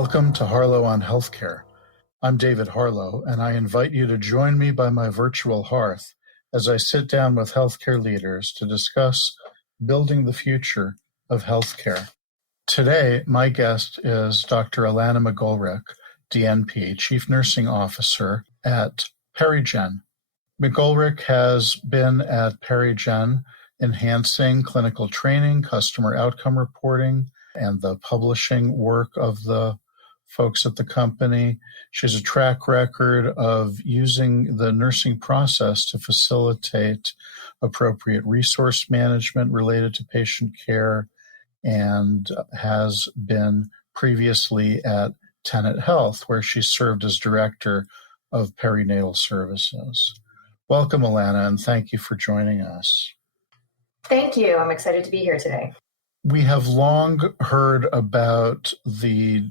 Welcome to Harlow on Healthcare. I'm David Harlow, and I invite you to join me by my virtual hearth as I sit down with healthcare leaders to discuss building the future of healthcare. Today, my guest is Dr. Alana McGolrick, DNP, Chief Nursing Officer at PeriGen. Mcgulrek has been at PeriGen enhancing clinical training, customer outcome reporting, and the publishing work of the folks at the company. She has a track record of using the nursing process to facilitate appropriate resource management related to patient care, and has been previously at Tenet Health, where she served as Director of Perinatal Services. Welcome, Alana, and thank you for joining us. Thank you. I'm excited to be here today. We have long heard about the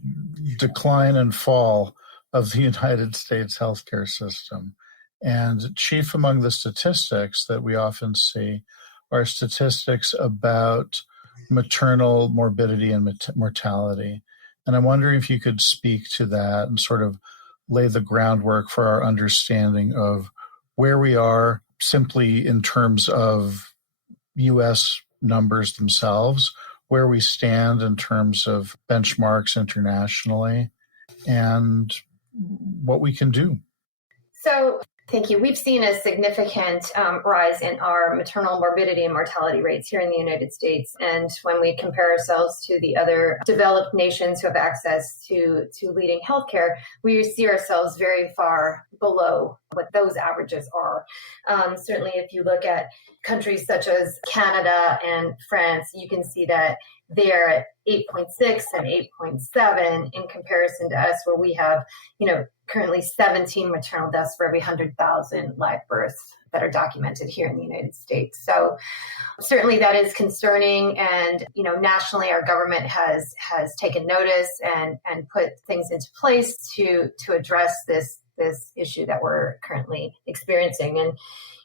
decline and fall of the United States healthcare system. And chief among the statistics that we often see are statistics about maternal morbidity and mortality. And I'm wondering if you could speak to that and sort of lay the groundwork for our understanding of where we are simply in terms of U.S. numbers themselves, where we stand in terms of benchmarks internationally, and what we can do. So, thank you. We've seen a significant rise in our maternal morbidity and mortality rates here in the United States. And when we compare ourselves to the other developed nations who have access to leading healthcare, we see ourselves very far below what those averages are. Certainly, if you look at countries such as Canada and France, you can see that they're at 8.6 and 8.7 in comparison to us, where we have, currently 17 maternal deaths for every 100,000 live births that are documented here in the United States. So certainly that is concerning. And, nationally, our government has taken notice and put things into place to address this issue that we're currently experiencing. And,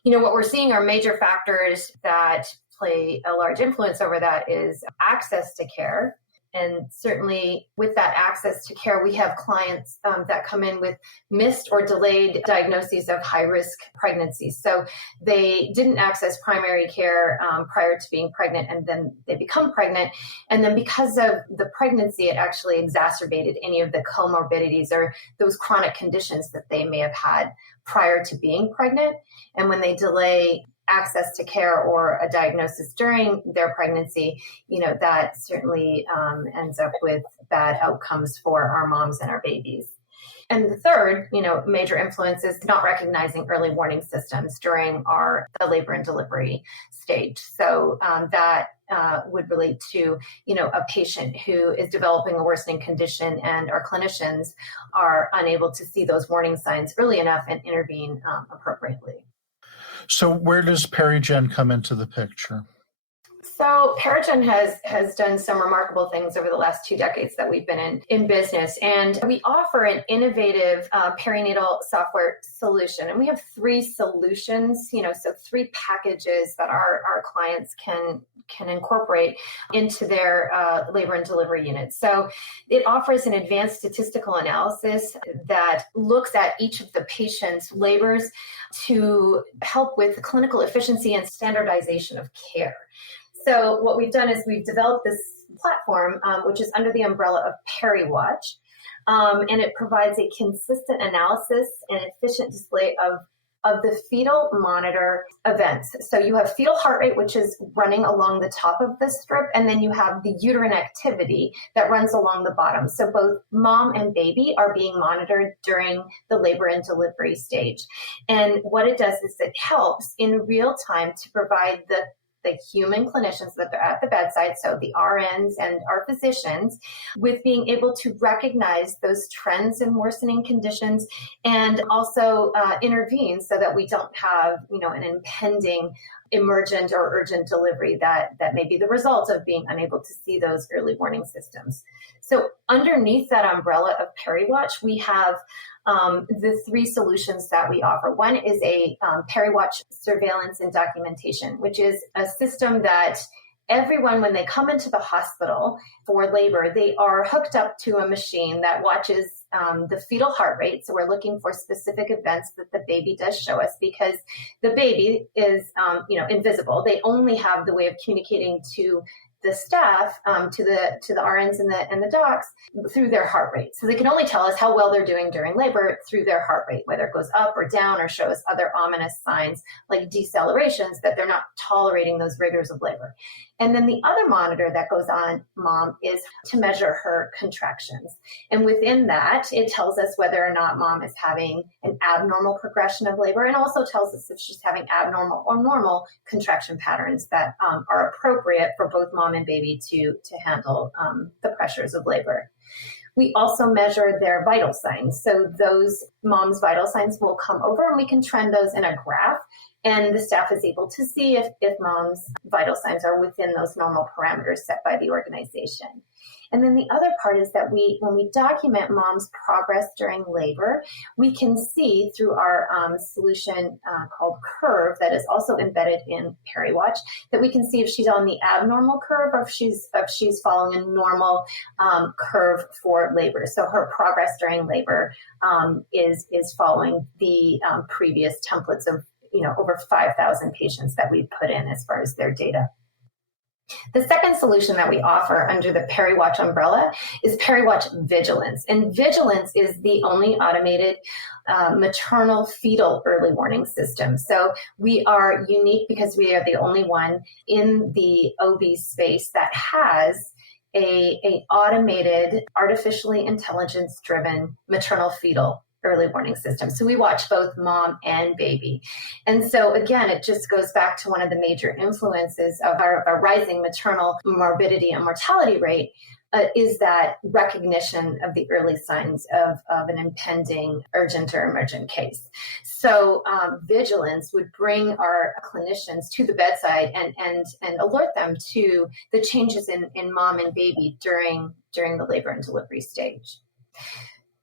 what we're seeing are major factors that play a large influence over that is access to care. And certainly with that access to care, we have clients that come in with missed or delayed diagnoses of high-risk pregnancies. So they didn't access primary care prior to being pregnant, and then they become pregnant. And then because of the pregnancy, it actually exacerbated any of the comorbidities or those chronic conditions that they may have had prior to being pregnant. And when they delay access to care or a diagnosis during their pregnancy, that certainly ends up with bad outcomes for our moms and our babies. And the third, major influence is not recognizing early warning systems during the labor and delivery stage. So that would relate to, a patient who is developing a worsening condition, and our clinicians are unable to see those warning signs early enough and intervene appropriately. So where does PeriGen come into the picture? So PeriGen has done some remarkable things over the last 2 decades that we've been in business. And we offer an innovative perinatal software solution. And we have 3 solutions, so 3 packages that our clients can incorporate into their labor and delivery units. So it offers an advanced statistical analysis that looks at each of the patient's labors to help with clinical efficiency and standardization of care. So what we've done is we've developed this platform, which is under the umbrella of Periwatch, and it provides a consistent analysis and efficient display of the fetal monitor events. So you have fetal heart rate, which is running along the top of the strip, and then you have the uterine activity that runs along the bottom. So both mom and baby are being monitored during the labor and delivery stage. And what it does is it helps in real time to provide the human clinicians that are at the bedside, so the RNs and our physicians, with being able to recognize those trends in worsening conditions and also intervene so that we don't have, an impending emergent or urgent delivery that may be the result of being unable to see those early warning systems. So underneath that umbrella of Periwatch, we have the 3 solutions that we offer. One is a Periwatch surveillance and documentation, which is a system that everyone, when they come into the hospital for labor, they are hooked up to a machine that watches the fetal heart rate. So we're looking for specific events that the baby does show us, because the baby is, invisible. They only have the way of communicating to the staff, to the RNs and the docs through their heart rate. So they can only tell us how well they're doing during labor through their heart rate, whether it goes up or down or shows other ominous signs like decelerations, that they're not tolerating those rigors of labor. And then the other monitor that goes on mom is to measure her contractions. And within that, it tells us whether or not mom is having an abnormal progression of labor, and also tells us if she's having abnormal or normal contraction patterns that are appropriate for both mom and baby to handle the pressures of labor. We also measure their vital signs. So those mom's vital signs will come over, and we can trend those in a graph. And the staff is able to see if mom's vital signs are within those normal parameters set by the organization. And then the other part is that when we document mom's progress during labor, we can see through our solution called Curve, that is also embedded in Periwatch, that we can see if she's on the abnormal curve or if she's following a normal curve for labor. So her progress during labor is following the previous templates of over 5,000 patients that we put in as far as their data. The second solution that we offer under the Periwatch umbrella is Periwatch Vigilance. And Vigilance is the only automated maternal fetal early warning system. So we are unique because we are the only one in the OB space that has a automated, artificially intelligence-driven maternal fetal early warning system. So we watch both mom and baby. And so again, it just goes back to one of the major influences of our rising maternal morbidity and mortality rate is that recognition of the early signs of an impending urgent or emergent case. So vigilance would bring our clinicians to the bedside and alert them to the changes in mom and baby during the labor and delivery stage.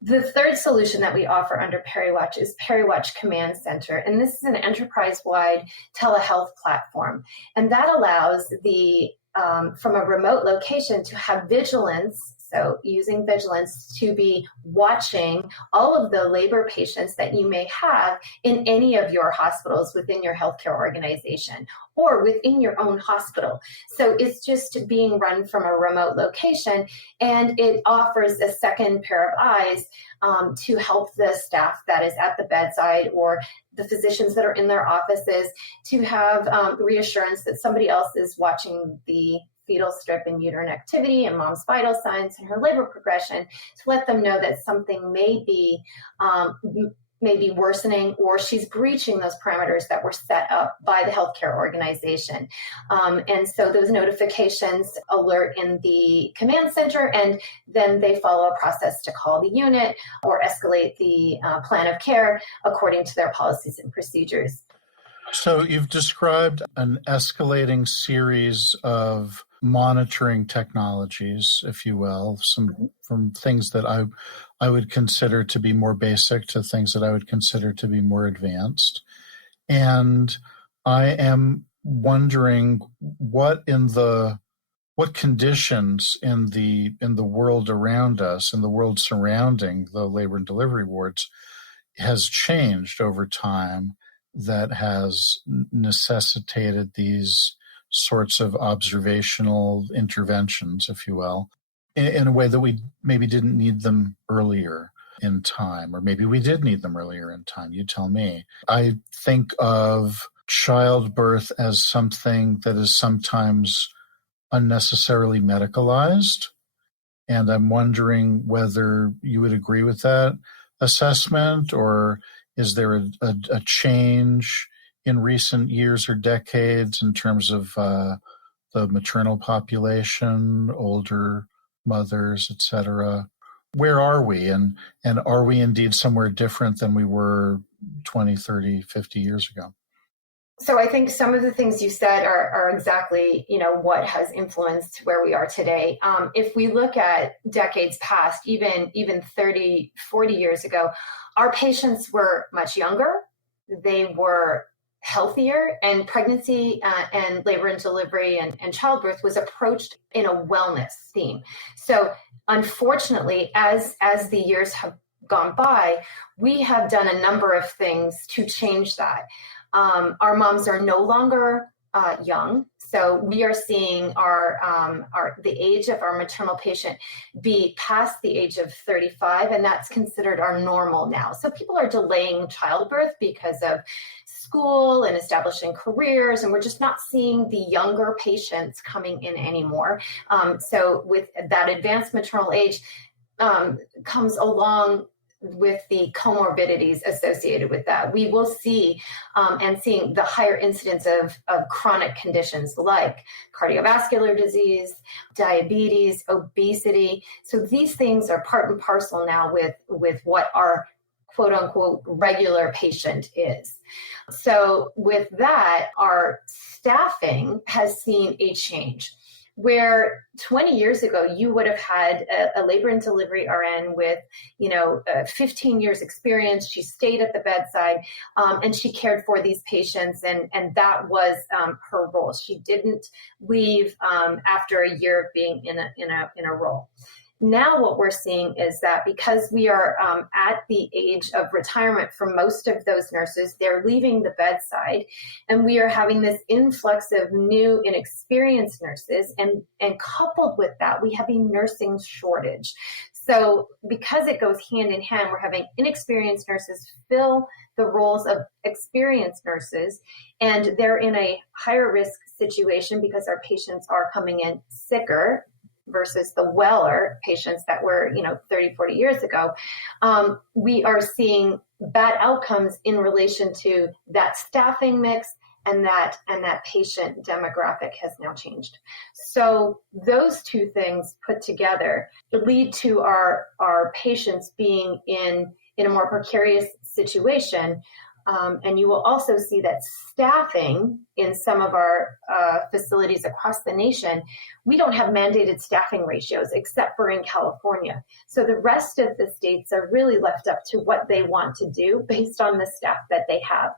The third solution that we offer under Periwatch is Periwatch Command Center, and this is an enterprise-wide telehealth platform, and that allows from a remote location to have vigilance. So using vigilance to be watching all of the labor patients that you may have in any of your hospitals within your healthcare organization or within your own hospital. So it's just being run from a remote location, and it offers a second pair of eyes to help the staff that is at the bedside or the physicians that are in their offices to have reassurance that somebody else is watching the fetal strip and uterine activity and mom's vital signs and her labor progression, to let them know that something may be worsening or she's breaching those parameters that were set up by the healthcare organization. And so those notifications alert in the command center, and then they follow a process to call the unit or escalate the plan of care according to their policies and procedures. So you've described an escalating series of monitoring technologies, if you will, from things that I would consider to be more basic to things that I would consider to be more advanced. And I am wondering what conditions in the world around us, in the world surrounding the labor and delivery wards, has changed over time that has necessitated these sorts of observational interventions, if you will, in a way that we maybe didn't need them earlier in time, or maybe we did need them earlier in time. You tell me. I think of childbirth as something that is sometimes unnecessarily medicalized, and I'm wondering whether you would agree with that assessment, or is there a change in recent years or decades in terms of the maternal population, older mothers, et cetera? Where are we? And are we indeed somewhere different than we were 20, 30, 50 years ago? So I think some of the things you said are exactly, what has influenced where we are today. If we look at decades past, even 30, 40 years ago, our patients were much younger. They were healthier, and pregnancy and labor and delivery and childbirth was approached in a wellness theme. So unfortunately, as the years have gone by, we have done a number of things to change that. Our moms are no longer young, so we are seeing the age of our maternal patient be past the age of 35, and that's considered our normal now. So people are delaying childbirth because of school and establishing careers, and we're just not seeing the younger patients coming in anymore. So with that advanced maternal age comes along with the comorbidities associated with that. We will see and seeing the higher incidence of chronic conditions like cardiovascular disease, diabetes, obesity. So these things are part and parcel now with what our quote unquote regular patient is. So with that, our staffing has seen a change. Where 20 years ago, you would have had a labor and delivery RN with, 15 years experience. She stayed at the bedside and she cared for these patients, and that was her role. She didn't leave after a year of being in a role. Now what we're seeing is that because we are at the age of retirement for most of those nurses, they're leaving the bedside, and we are having this influx of new inexperienced nurses, and coupled with that, we have a nursing shortage. So because it goes hand in hand, we're having inexperienced nurses fill the roles of experienced nurses, and they're in a higher risk situation because our patients are coming in sicker versus the weller patients that were, 30, 40 years ago. We are seeing bad outcomes in relation to that staffing mix, and that patient demographic has now changed. So those two things put together lead to our patients being in a more precarious situation. And you will also see that staffing in some of our facilities across the nation, we don't have mandated staffing ratios except for in California. So the rest of the states are really left up to what they want to do based on the staff that they have.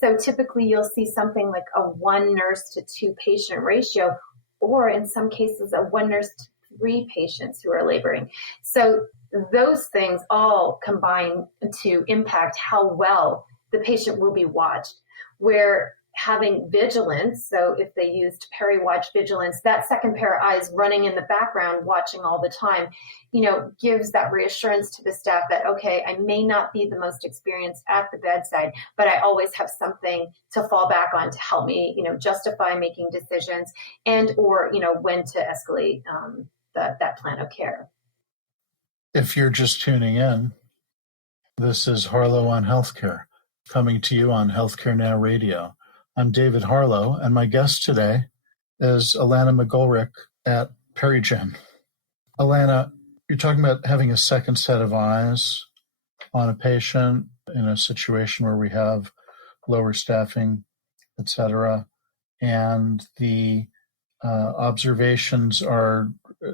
So typically you'll see something like a 1 nurse to 2 patient ratio, or in some cases a 1 nurse to 3 patients who are laboring. So those things all combine to impact how well the patient will be watched. Where having vigilance, so if they used Periwatch vigilance, that second pair of eyes running in the background, watching all the time, gives that reassurance to the staff that, okay, I may not be the most experienced at the bedside, but I always have something to fall back on to help me, justify making decisions and, or, when to escalate that plan of care. If you're just tuning in, this is Harlow on Healthcare, coming to you on Healthcare Now Radio. I'm David Harlow, and my guest today is Alana McGolrick at PeriGen. Alana, you're talking about having a second set of eyes on a patient in a situation where we have lower staffing, et cetera, and the observations are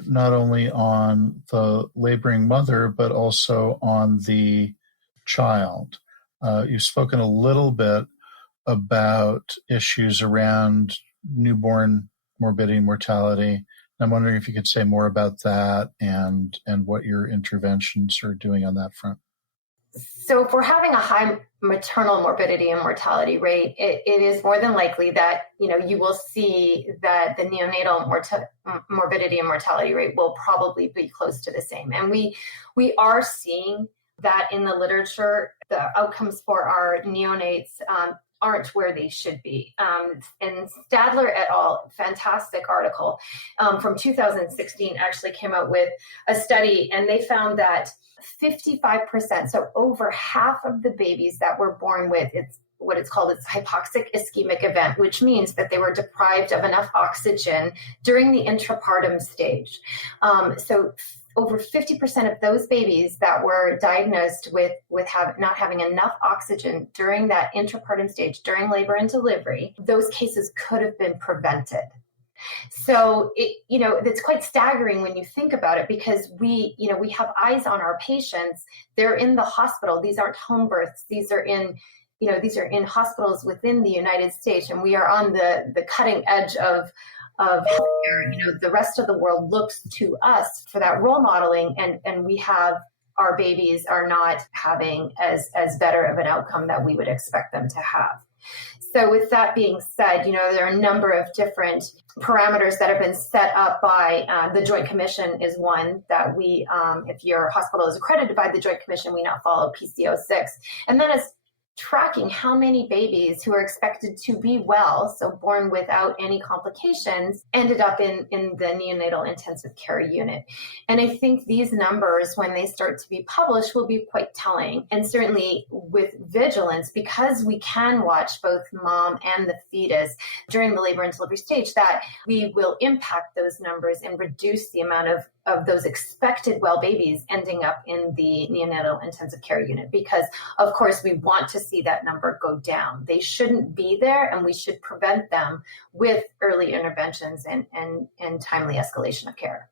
not only on the laboring mother, but also on the child. You've spoken a little bit about issues around newborn morbidity and mortality. I'm wondering if you could say more about that and what your interventions are doing on that front. So if we're having a high maternal morbidity and mortality rate, it is more than likely that, you will see that the neonatal morbidity and mortality rate will probably be close to the same. And we are seeing that in the literature. The outcomes for our neonates aren't where they should be. And Stadler et al., fantastic article from 2016, actually came out with a study, and they found that 55%, so over half of the babies that were born with it's hypoxic ischemic event, which means that they were deprived of enough oxygen during the intrapartum stage. So over 50% of those babies that were diagnosed with not having enough oxygen during that intrapartum stage, during labor and delivery, those cases could have been prevented. So it's quite staggering when you think about it, because we have eyes on our patients. They're in the hospital. These aren't home births. These are in these are in hospitals within the United States, and we are on the cutting edge of healthcare. The rest of the world looks to us for that role modeling, and we have our babies are not having as better of an outcome that we would expect them to have. So with that being said, there are a number of different parameters that have been set up by the Joint Commission is one that we, if your hospital is accredited by the Joint Commission, we now follow PCO6. And then it's tracking how many babies who are expected to be well, so born without any complications, ended up in the neonatal intensive care unit. And I think these numbers, when they start to be published, will be quite telling. And certainly with vigilance, because we can watch both mom and the fetus during the labor and delivery stage, that we will impact those numbers and reduce the amount of those expected well babies ending up in the neonatal intensive care unit, because of course we want to see that number go down. They shouldn't be there, and we should prevent them with early interventions and timely escalation of care.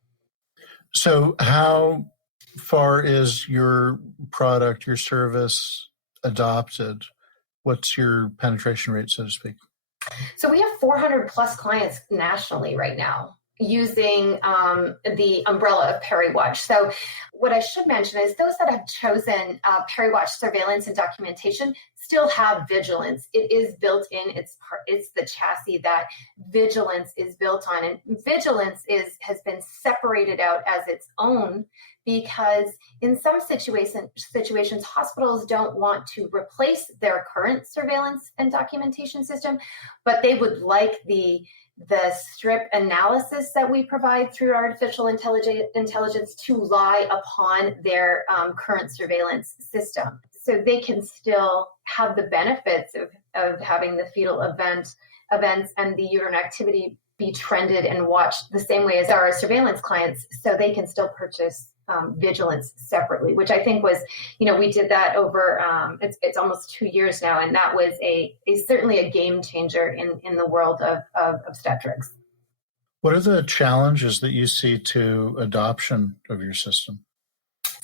So how far is your product, your service adopted? What's your penetration rate, so to speak? So we have 400 plus clients nationally right now, using the umbrella of Periwatch. So what I should mention is those that have chosen Periwatch surveillance and documentation still have vigilance. It is built in, it's the chassis that vigilance is built on. And vigilance has been separated out as its own, because in some situations, hospitals don't want to replace their current surveillance and documentation system, but they would like the strip analysis that we provide through artificial intelligence to lie upon their current surveillance system. So they can still have the benefits of having the fetal events and the uterine activity be trended and watched the same way as our surveillance clients, so they can still purchase vigilance separately, which I think was, we did that over, it's almost 2 years now, and that was certainly a game changer in the world of obstetrics. What are the challenges that you see to adoption of your system?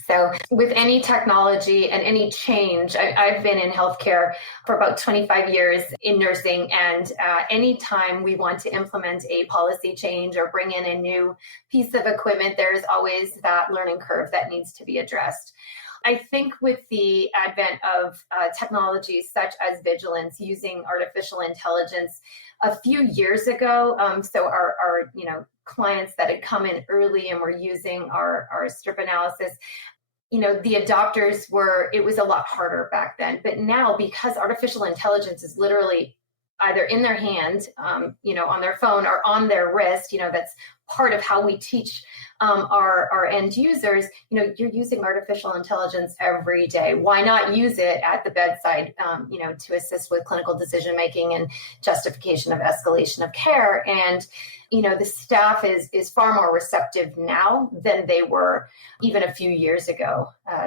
So with any technology and any change, I've been in healthcare for about 25 years in nursing, and anytime we want to implement a policy change or bring in a new piece of equipment, there's always that learning curve that needs to be addressed. I think with the advent of technologies such as vigilance using artificial intelligence a few years ago, so our clients that had come in early and were using our strip analysis, the adopters it was a lot harder back then. But now, because artificial intelligence is literally either in their hand, on their phone or on their wrist, that's part of how we teach our end users. You're using artificial intelligence every day. Why not use it at the bedside, to assist with clinical decision making and justification of escalation of care? And the staff is far more receptive now than they were even a few years ago,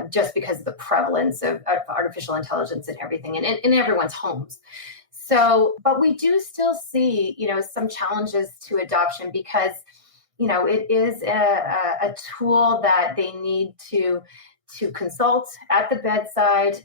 just because of the prevalence of artificial intelligence and everything in everyone's homes. So, but we do still see, some challenges to adoption, because, it is a tool that they need to consult at the bedside.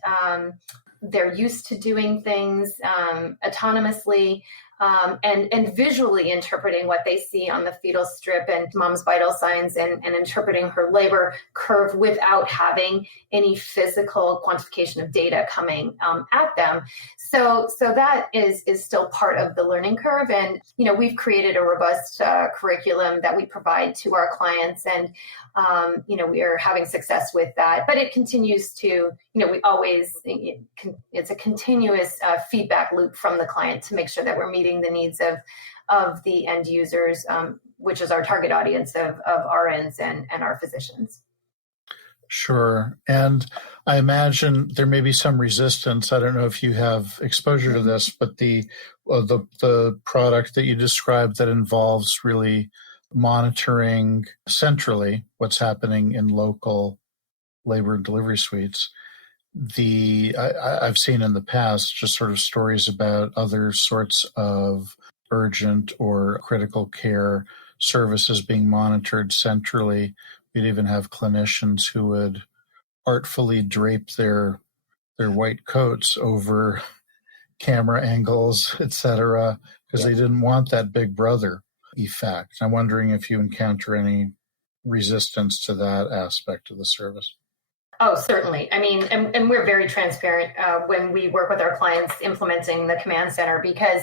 They're used to doing things autonomously. And visually interpreting what they see on the fetal strip and mom's vital signs, and interpreting her labor curve without having any physical quantification of data coming at them. So that is still part of the learning curve. And, we've created a robust curriculum that we provide to our clients, and, we are having success with that. But it continues to, it's a continuous feedback loop from the client to make sure that we're meeting the needs of the end users, which is our target audience of RNs and our physicians. Sure. And I imagine there may be some resistance. I don't know if you have exposure to this, but the product that you described that involves really monitoring centrally what's happening in local labor and delivery suites. I've seen in the past just sort of stories about other sorts of urgent or critical care services being monitored centrally. You'd even have clinicians who would artfully drape their white coats over camera angles, etc., because they didn't want that big brother effect. I'm wondering if you encounter any resistance to that aspect of the service. Oh, certainly. I mean, and we're very transparent when we work with our clients implementing the command center because,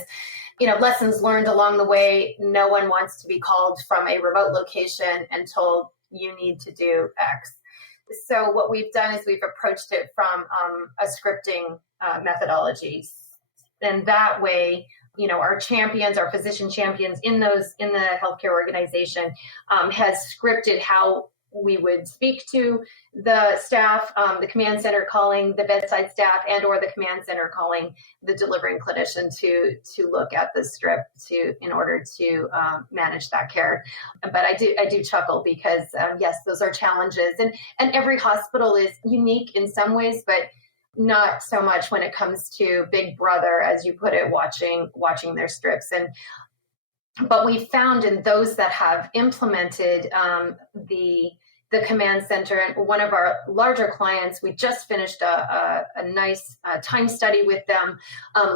lessons learned along the way. No one wants to be called from a remote location and told you need to do X. So what we've done is we've approached it from a scripting methodology. And that way, our champions, our physician champions in the healthcare organization has scripted how we would speak to the staff, the command center calling the bedside staff and or the command center calling the delivering clinician to look at the strip in order to manage that care. But I do chuckle because yes, those are challenges, and every hospital is unique in some ways, but not so much when it comes to Big Brother, as you put it, watching their strips. But we found in those that have implemented the command center, and one of our larger clients, we just finished a nice time study with them,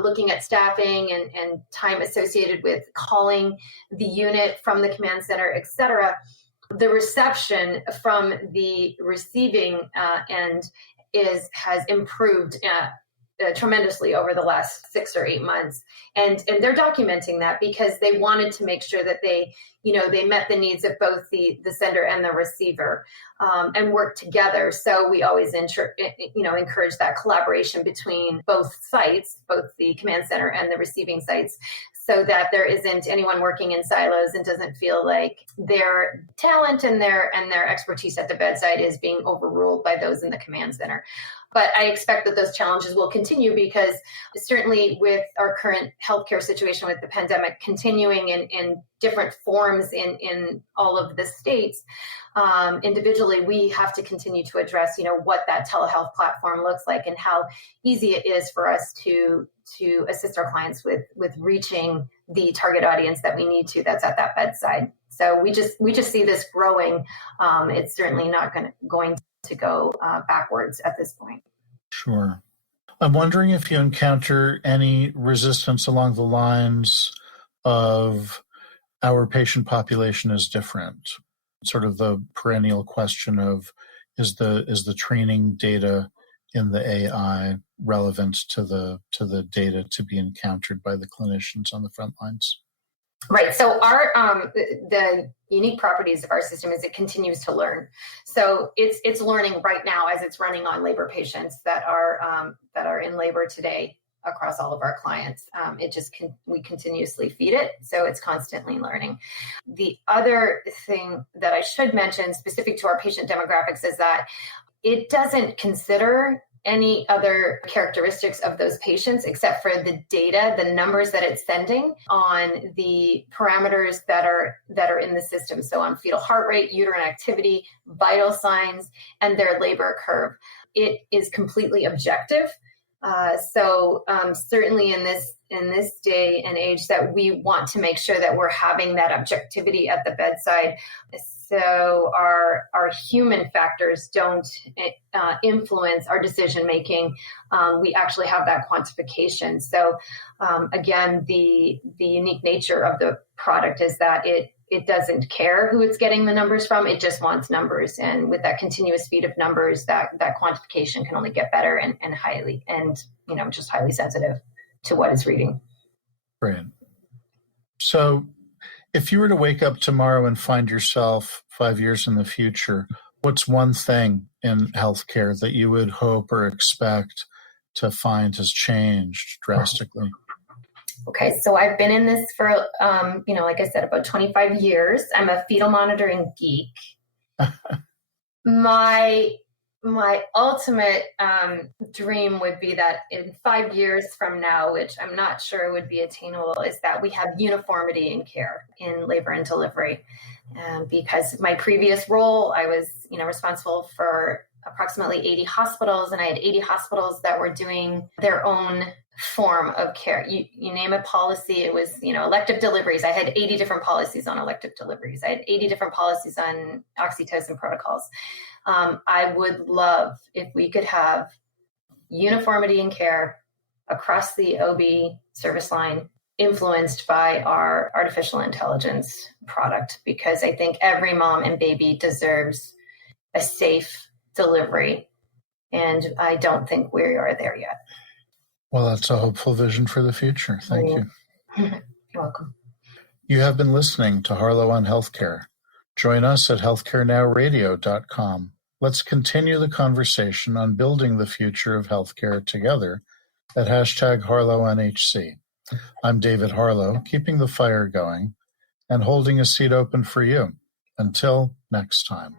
looking at staffing and time associated with calling the unit from the command center, et cetera. The reception from the receiving end has improved tremendously over the last 6 or 8 months. And they're documenting that because they wanted to make sure that they met the needs of both the sender and the receiver and work together. So we always encourage that collaboration between both sites, both the command center and the receiving sites, so that there isn't anyone working in silos and doesn't feel like their talent and their expertise at the bedside is being overruled by those in the command center. But I expect that those challenges will continue because certainly with our current healthcare situation with the pandemic continuing in different forms in all of the states, individually, we have to continue to address, what that telehealth platform looks like and how easy it is for us to assist our clients with reaching the target audience that we need to that's at that bedside. So we just see this growing. It's certainly not going to go backwards at this point. Sure. I'm wondering if you encounter any resistance along the lines of our patient population is different. Sort of the perennial question of is the training data in the AI relevant to the data to be encountered by the clinicians on the front lines? Right. So our the unique properties of our system is it continues to learn. So it's learning right now as it's running on labor patients that are in labor today across all of our clients. We continuously feed it, so it's constantly learning. The other thing that I should mention specific to our patient demographics is that it doesn't consider any other characteristics of those patients except for the data, the numbers that it's sending on the parameters that are in the system. So on fetal heart rate, uterine activity, vital signs, and their labor curve. It is completely objective. So certainly in this day and age that we want to make sure that we're having that objectivity at the bedside. So our human factors don't influence our decision making. We actually have that quantification. So again, the unique nature of the product is that it doesn't care who it's getting the numbers from. It just wants numbers, and with that continuous feed of numbers, that quantification can only get better and just highly sensitive to what it's reading. Great. So if you were to wake up tomorrow and find yourself 5 years in the future, what's one thing in healthcare that you would hope or expect to find has changed drastically? Okay, so I've been in this for, like I said, about 25 years. I'm a fetal monitoring geek. My ultimate dream would be that in 5 years from now, which I'm not sure would be attainable, is that we have uniformity in care in labor and delivery. Because my previous role, I was, responsible for approximately 80 hospitals, and I had 80 hospitals that were doing their own form of care. You name a policy, it was, elective deliveries. I had 80 different policies on elective deliveries. I had 80 different policies on oxytocin protocols. I would love if we could have uniformity in care across the OB service line influenced by our artificial intelligence product, because I think every mom and baby deserves a safe delivery. And I don't think we are there yet. Well, that's a hopeful vision for the future. Thank you. You're welcome. You have been listening to Harlow on Healthcare. Join us at healthcarenowradio.com. Let's continue the conversation on building the future of healthcare together at #HarlowNHC. I'm David Harlow, keeping the fire going and holding a seat open for you. Until next time.